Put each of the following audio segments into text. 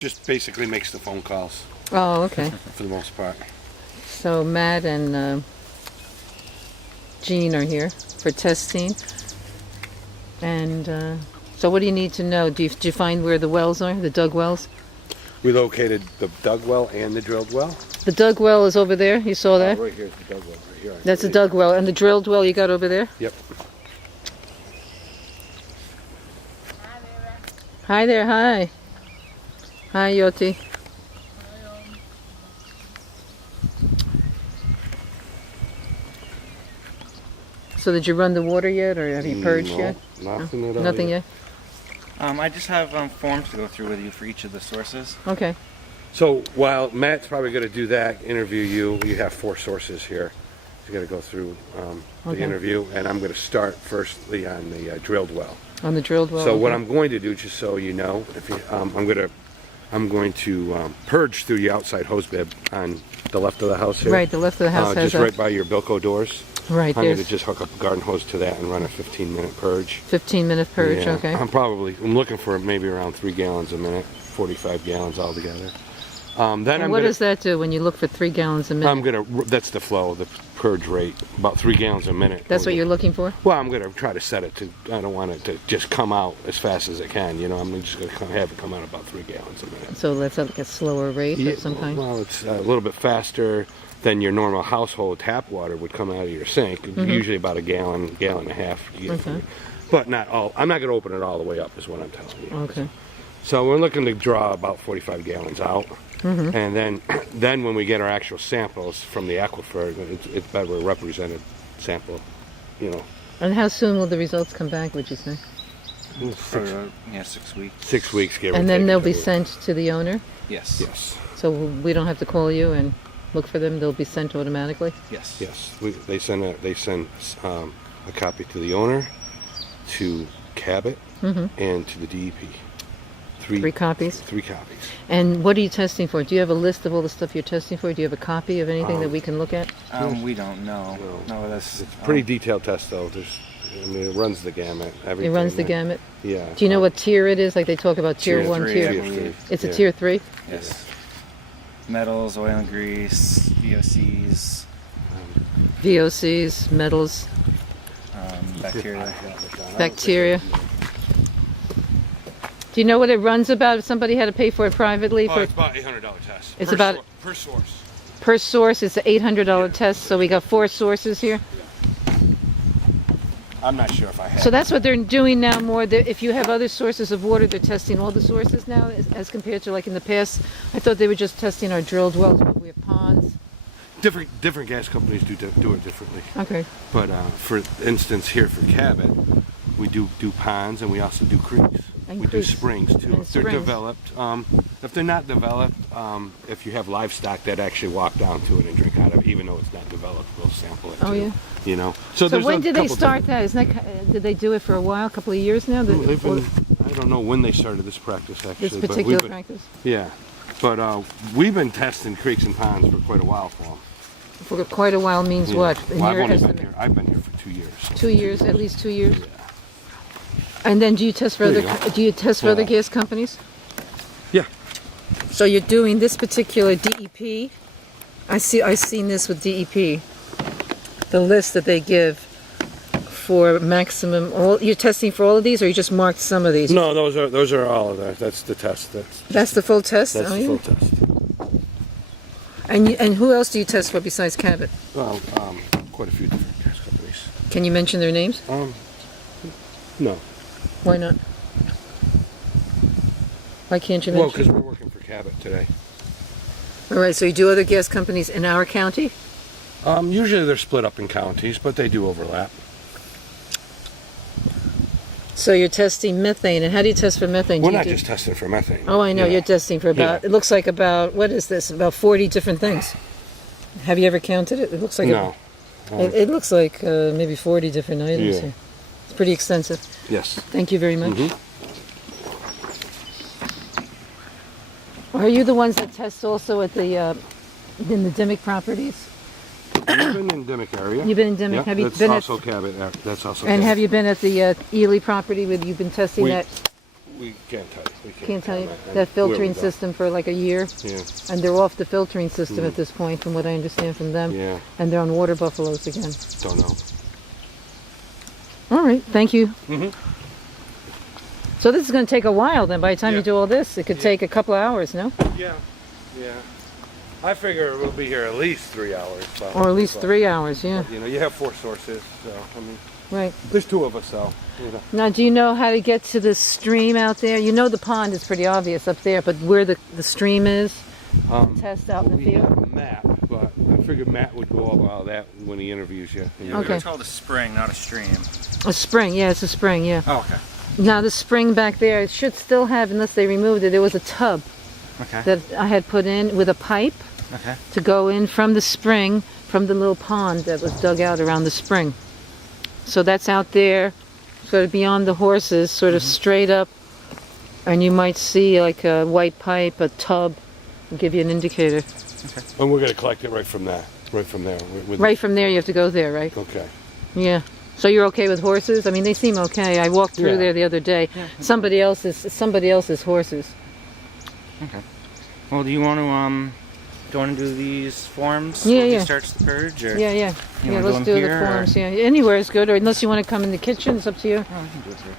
Just basically makes the phone calls Oh, okay. for the most part. So Matt and Jean are here for testing. And so what do you need to know? Do you find where the wells are, the dug wells? We located the dug well and the drilled well. The dug well is over there. You saw that? Right here's the dug well. Right here. That's a dug well. And the drilled well you got over there? Yep. Hi there, hi. Hi, Yoti. So did you run the water yet, or have you purged No, yet? Nothing No? at all. Nothing yet? I just have forms to go through with you for each of the sources. Okay. So while Matt's probably going to do that, interview you, you have 4 sources here. You got to go through the Okay. interview, and I'm going to start firstly on the drilled well. On the drilled well. So what okay. I'm going to do, just so you know, if you, I'm going to purge through the outside hose bib on the left of the house here. Right, the left of the house has just right by your Bilco doors. Right, I'm going to there's just hook up a garden hose to that and run a 15-minute purge. 15-minute purge, Yeah, okay. I'm looking for maybe around 3 gallons a minute, 45 gallons altogether. And what does that do when you look for 3 gallons a minute? That's the flow, the purge rate, about 3 gallons a minute. That's what you're looking for? Well, I'm going to try to set it to, I don't want it to just come out as fast as it can, you know, I'm just going to have it come out about 3 gallons a minute. So that's like a slower rate of some kind? Well, it's a little bit faster than your normal household tap water would come out of your sink. Usually about a gallon, gallon and a half. You get from it. But not all, I'm not going to open it all the way up is what I'm telling you. Okay. So we're looking to draw about 45 gallons out. And then when we get our actual samples from the aquifer, it's better a represented sample, you know. And how soon will the results come back, would you say? 6 weeks. 6 weeks, give or take. And then they'll be sent to the owner? Yes. Yes. So we don't have to call you and look for them, they'll be sent automatically? Yes. Yes. They send a copy to the owner, to Cabot, and to the DEP. 3 copies? 3 copies. And what are you testing for? Do you have a list of all the stuff you're testing for? Do you have a copy of anything that we can look at? We don't know. No, that's... It's a pretty detailed test, though. It runs the gamut. It runs the gamut? Yeah. Do you know what tier it is? Like they talk about tier 1, tier tier... 3. It's a tier 3? Yes. Metals, oil and grease, VOCs. VOCs, metals, Bacteria. bacteria. Do you know what it runs about if somebody had to pay for it privately? Oh, it's about $800 test. It's about... Per source. Per source, it's an $800 test, so we got 4 sources here. I'm not sure if I have. So that's what they're doing now more. If you have other sources of water, they're testing all the sources now as compared to like in the past. I thought they were just testing our drilled wells, but we have ponds. Different gas companies do it differently. Okay. But for instance, here for Cabot, we do ponds and we also do creeks. And we creeks. do springs too. And If they're springs. developed, if they're not developed, if you have livestock that actually walk down to it and drink out of it, even though it's not developed, we'll sample it Oh, too. yeah. You know. So there's when a did they couple start that? Isn't that? Did they do it for a while? A couple of years now? I don't know when they started this practice actually. This but particular practice? Yeah. But we've been testing creeks and ponds for quite a while for them. For quite a while means what? In Well, your I've only estimate? been here. I've been here for 2 years. 2 years, at least 2 years. Yeah. And then do you test for There other? you go. Do you test for other gas companies? Yeah. So you're doing this particular DEP. I've seen this with DEP. The list that they give for maximum. You're testing for all of these, or you just marked some of these? No, those are all of that. That's the test. That's the full test. That's Oh, the yeah. full test. And who else do you test for besides Cabot? Well, quite a few different gas companies. Can you mention their names? No. Why not? Why can't you Well, mention? because we're working for Cabot today. All right. So you do other gas companies in our county? Usually they're split up in counties, but they do overlap. So you're testing methane, and how do you test for methane? We're not just testing for methane. Oh, I know. Yeah. You're testing for about. Yeah. It looks like about. What is this? About 40 different things. Have you ever counted it? It looks like. No. It looks like maybe 40 different items Yeah. here. It's pretty extensive. Yes. Thank you very much. Are you the ones that test also at the in the Dimick properties? You've been in Dimick area. You've been in Dimick. Yeah, have you that's been also at? Cabot. That's also. And Cabot. have you been at the Ely property where you've been testing that? We can't tell you. We Can't tell you comment on that where we filtering go. system for like a year, Yeah. and they're off the filtering system at this point, from what I understand from them. Yeah. And they're on water buffaloes again. Don't know. All right, thank you. Mm-hmm. So this is going to take a while then. By the time Yeah. you do all this, it could take a couple of hours, no? Yeah. Yeah. I figure we'll be here at least 3 hours. Probably. Or at least But, 3 hours, yeah. You know, you have 4 sources, so I mean, Right. there's 2 of us, so you know. Now, do you know how to get to the stream out there? You know the pond is pretty obvious up there, but where the stream is? Test out in the We field? have a map, but I figured Matt would go over all that when he interviews you. Okay. It's called a spring, not a stream. A spring, yeah, it's a spring, yeah. Oh, okay. Now the spring back there, it should still have, unless they removed it, there was a tub Okay. that I had put in with a pipe Okay. to go in from the spring, from the little pond that was dug out around the spring. So that's out there, sort of beyond the horses, sort of straight up, and you might see like a white pipe, a tub, and give you an indicator. And we're going to collect it right from there. Right from there. With Right from there you have to go there, right? Okay. Yeah. So you're okay with horses? I mean, they seem okay. I walked through Yeah. there the other day. Somebody else's horses. Okay. Well, do you want to do these forms? Yeah, before he yeah. starts the purge, or Yeah, yeah. You Yeah, wanna do let's them do the here, or- forms. Yeah, anywhere is good, or unless you want to come in the kitchen, it's up to you. Oh, I can do it here.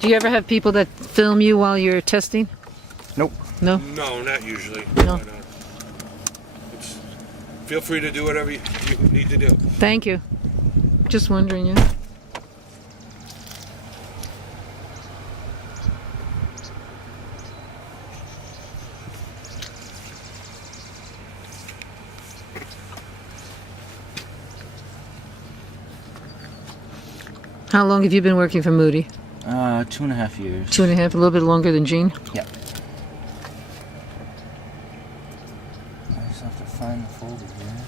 Do you ever have people that film you while you're testing? Nope. No? No, not usually. No. But, it's, feel free to do whatever you need to do. Thank you. Just wondering, yeah. How long have you been working for Moody? 2.5 years. 2.5, a little bit longer than Jean? Yeah. I just have to find the folder here.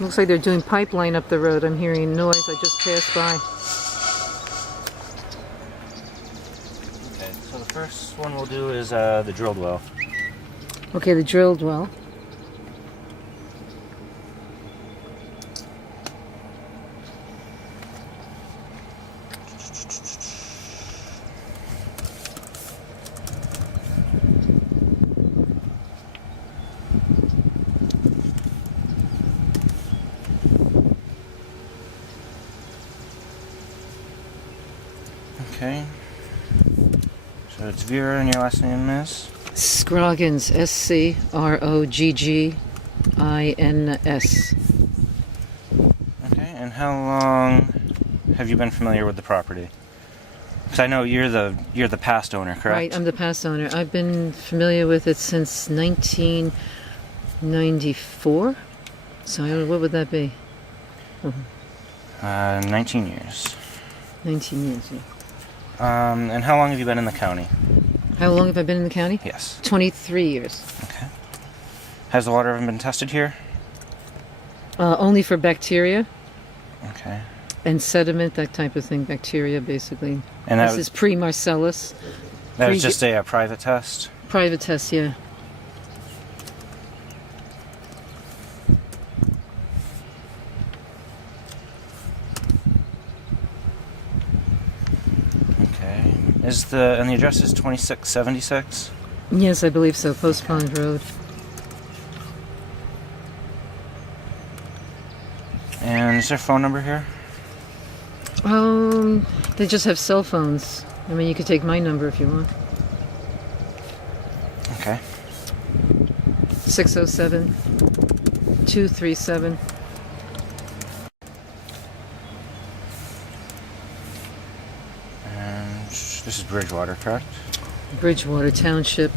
Looks like they're doing pipeline up the road. I'm hearing noise. I just passed by. Okay, so the first one we'll do is the drilled well. Okay, the drilled well. Okay. So it's Vera, and your last name is? Scroggins, Scroggins. Okay, and how long have you been familiar with the property? Because I know you're the past owner, correct? Right, I'm the past owner. I've been familiar with it since 1994. So what would that be? 19 years. 19 years, yeah. And how long have you been in the county? How long have I been in the county? Yes. 23 years. Okay. Has the water ever been tested here? Only for bacteria Okay. and sediment, that type of thing. Bacteria, basically. And that This is pre-Marcellus. was just a private test? Private test, yeah. Okay. And the address is 2676? Yes, I believe so. Post Pond Road. And is there a phone number here? They just have cell phones. I mean, you could take my number if you want. Okay. 607-237. And this is Bridgewater, correct? Bridgewater Township,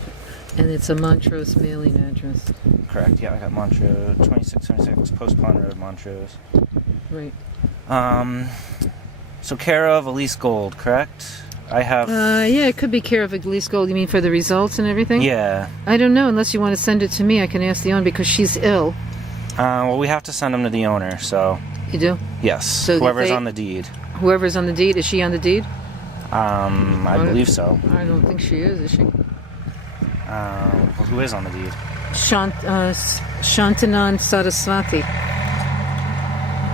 and it's a Montrose mailing address. Correct, yeah, I got Montrose, 2676 Post Pond Road, Montrose. Right. So care of Elise Gold, correct? I have... Yeah, it could be care of Elise Gold. You mean for the results and everything? Yeah. I don't know. Unless you want to send it to me, I can ask the owner because she's ill. Well, we have to send them to the owner, so... You do? Yes, So whoever's they- on the deed. Whoever's on the deed, is she on the deed? I believe so. I don't think she is she? Well, who is on the deed? Shantanan Saraswati,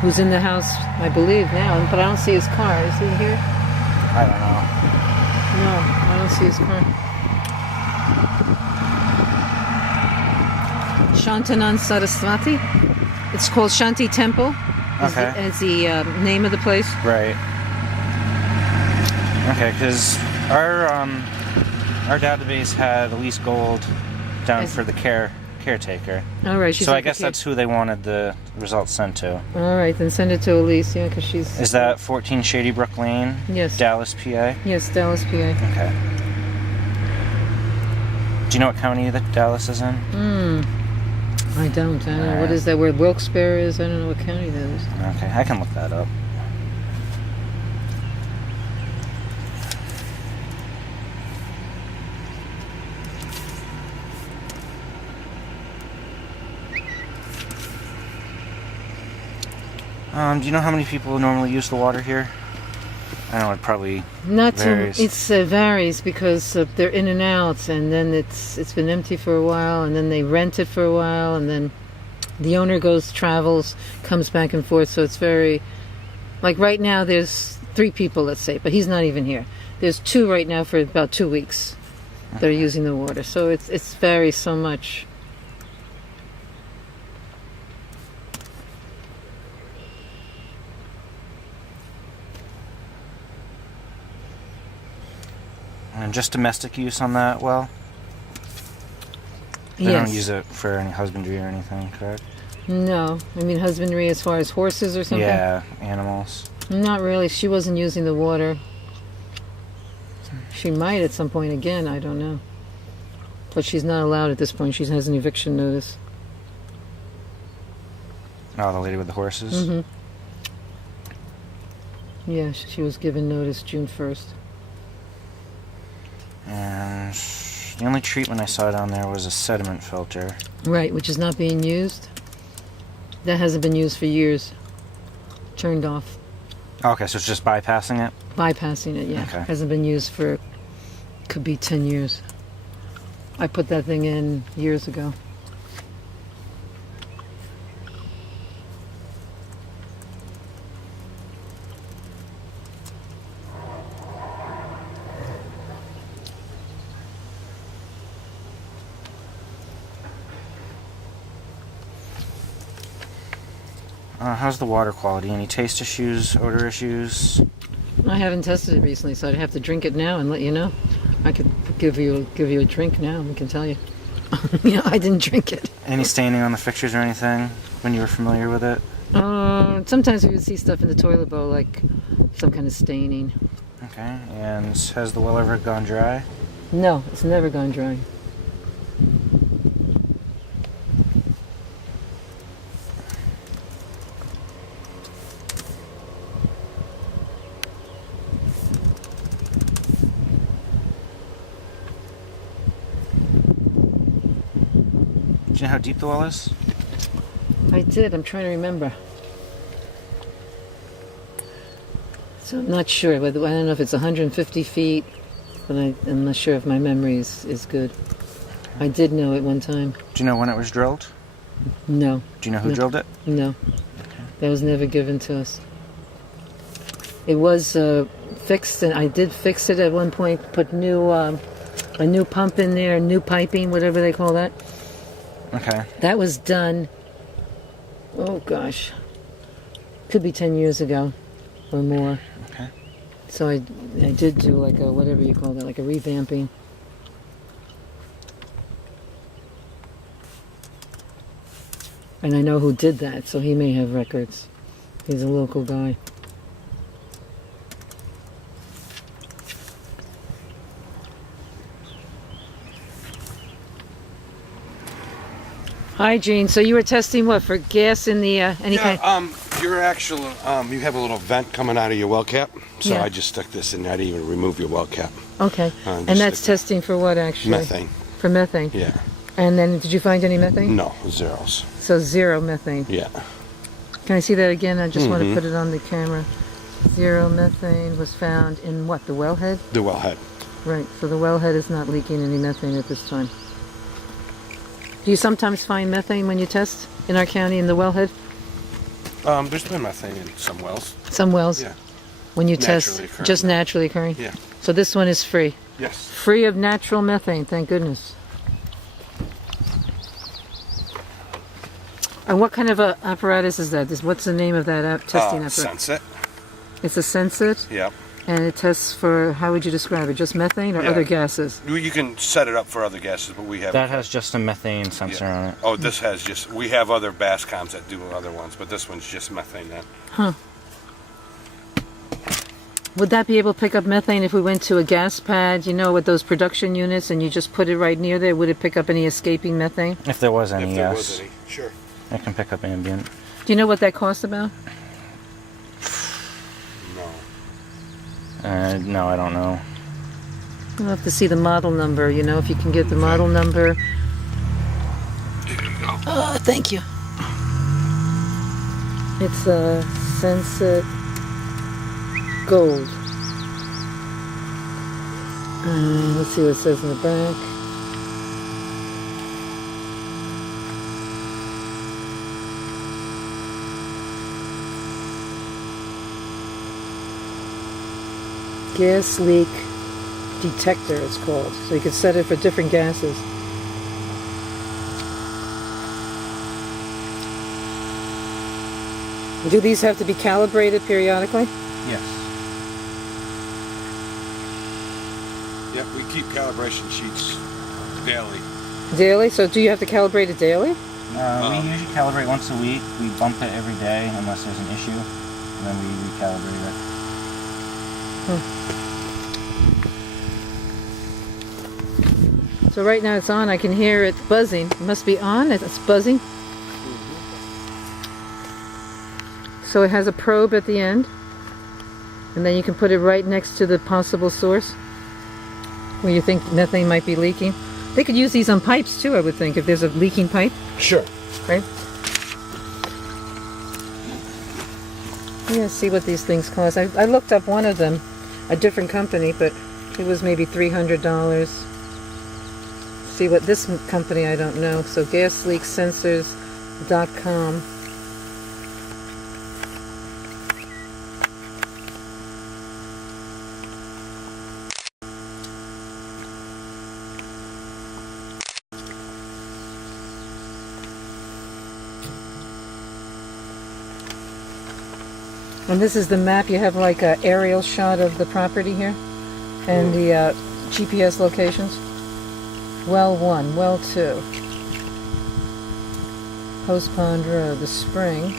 who's in the house, I believe, now, but I don't see his car. Is he here? I don't know. No, I don't see his car. Shantanan Saraswati. It's called Shanti Temple. Okay. Is the name of the place. Right. Okay, because our database had Elise Gold down for the caretaker. All right. So I guess that's who they wanted the results sent to. All right, then send it to Elise, yeah, because she's... Is that 14 Shady Brook Lane? Yes. Dallas, PA? Yes, Dallas, PA. Okay. Do you know what county that Dallas is in? I don't know. What is that where Wilkes-Barre is? I don't know what county that is. Okay, I can look that up. Do you know how many people normally use the water here? I know it probably varies. It varies because they're in and out, and then it's been empty for a while, and then they rent it for a while, and then the owner travels, comes back and forth. So it's very, like right now there's 3 people, let's say, but he's not even here. There's 2 right now for about 2 weeks. They're using the water, so it's varies so much. And just domestic use on that well? They don't use it for any husbandry or anything, correct? No. I mean husbandry as far as horses or something? Yeah, animals. Not really. She wasn't using the water. She might at some point again, I don't know. But she's not allowed at this point. She has an eviction notice. Oh, the lady with the horses? Mm-hmm. Yeah, she was given notice June 1st. And the only treatment I saw down there was a sediment filter. Right, which is not being used. That hasn't been used for years. Turned off. Okay, so it's just bypassing it? Bypassing it, yeah. Okay. Hasn't been used for, could be 10 years. I put that thing in years ago. How's the water quality? Any taste issues, odor issues? I haven't tested it recently, so I'd have to drink it now and let you know. I could give you a drink now and can tell you. I didn't drink it. Any staining on the fixtures or anything when you were familiar with it? Sometimes we would see stuff in the toilet bowl, like some kind of staining. Okay, and has the well ever gone dry? No, it's never gone dry. Do you know how deep the well is? I did. I'm trying to remember. So I'm not sure. I don't know if it's 150 feet, but I'm not sure if my memory is good. I did know at one time. Do you know when it was drilled? No. Do you know who drilled it? No. Okay. That was never given to us. It was fixed, and I did fix it at one point, put a new pump in there, new piping, whatever they call that. Okay. That was done, oh gosh, could be 10 years ago or more. Okay. So I did do like a, whatever you call that, like a revamping. And I know who did that, so he may have records. He's a local guy. Hi, Gene. So you were testing what, for gas in the any kind? Your actual you have a little vent coming out of your well cap, so Yeah. I just stuck this in there. I didn't even remove your well cap. Okay. just And that's stick- testing for what actually? Methane. For methane. Yeah. And then did you find any methane? No, zeros. So 0 methane. Yeah. Can I see that again? I just want to put it on the camera. Zero methane was found in what, the wellhead? The wellhead. Right, so the wellhead is not leaking any methane at this time. Do you sometimes find methane when you test in our county in the wellhead? There's been methane in some wells. Some wells? Yeah. When you Naturally test, occurring, just yeah. naturally occurring? Yeah. So this one is free. Yes. Free of natural methane, thank goodness. And what kind of a apparatus is that? What's the name of that testing apparatus? Sunset. It's a Sensit, Yep. and it tests for, how would you describe it? Just methane or Yeah. other gases? You can set it up for other gases, but we have That has just a methane sensor on it. Oh, this has just. We have other Bascoms that do other ones, but this one's just methane. Then. Huh. Would that be able to pick up methane if we went to a gas pad, you know, with those production units, and you just put it right near there? Would it pick up any escaping methane? If there was any, If there yes. was any, sure. It can pick up ambient. Do you know what that costs about? No. No, I don't know. We'll have to see the model number, you know, if you can get the model number. Here you go. Oh, thank you. It's a Sensit Gold. Let's see what it says in the back. Gas leak detector, it's called. So you can set it for different gases. Do these have to be calibrated periodically? Yes. Yep, we keep calibration sheets daily. Daily? So do you have to calibrate it daily? We usually calibrate once a week. We bump it every day unless there's an issue, and then we recalibrate it. So right now it's on. I can hear it buzzing. It must be on. It's buzzing. So it has a probe at the end, and then you can put it right next to the possible source where you think methane might be leaking. They could use these on pipes too, I would think, if there's a leaking pipe, Sure. right? I'm gonna see what these things cost. I looked up one of them, a different company, but it was maybe $300. See what this company, I don't know. So gasleaksensors.com. And this is the map. You have like an aerial shot of the property here and the GPS locations. Well 1, well 2, Post Pond Road, the spring,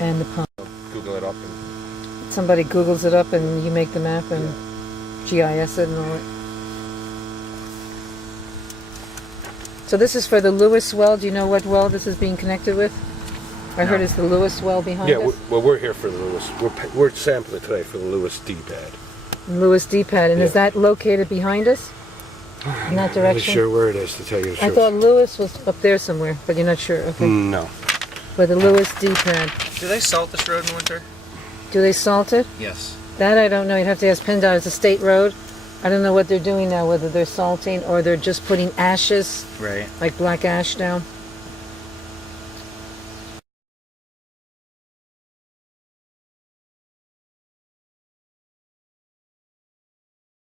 and the pond. Google it up. And Somebody Googles it up and you make the map and GIS it and all that. So this is for the Lewis well. Do you know what well this is being connected with? I heard it's the Lewis well behind yeah, us. we're here for the Lewis. We're sampling today for the Lewis D-pad. Lewis D-pad, and is Yeah. that located behind us? In that I'm not direction? really sure where it is, to tell you the I truth. thought Lewis was up there somewhere, but you're not sure. Okay. No. But the Lewis D-pad. Do they salt this road in winter? Do they salt it? Yes. That I don't know. You'd have to ask PennDOT. It's a state road. I don't know what they're doing now, whether they're salting or they're just putting ashes, Right. like black ash down.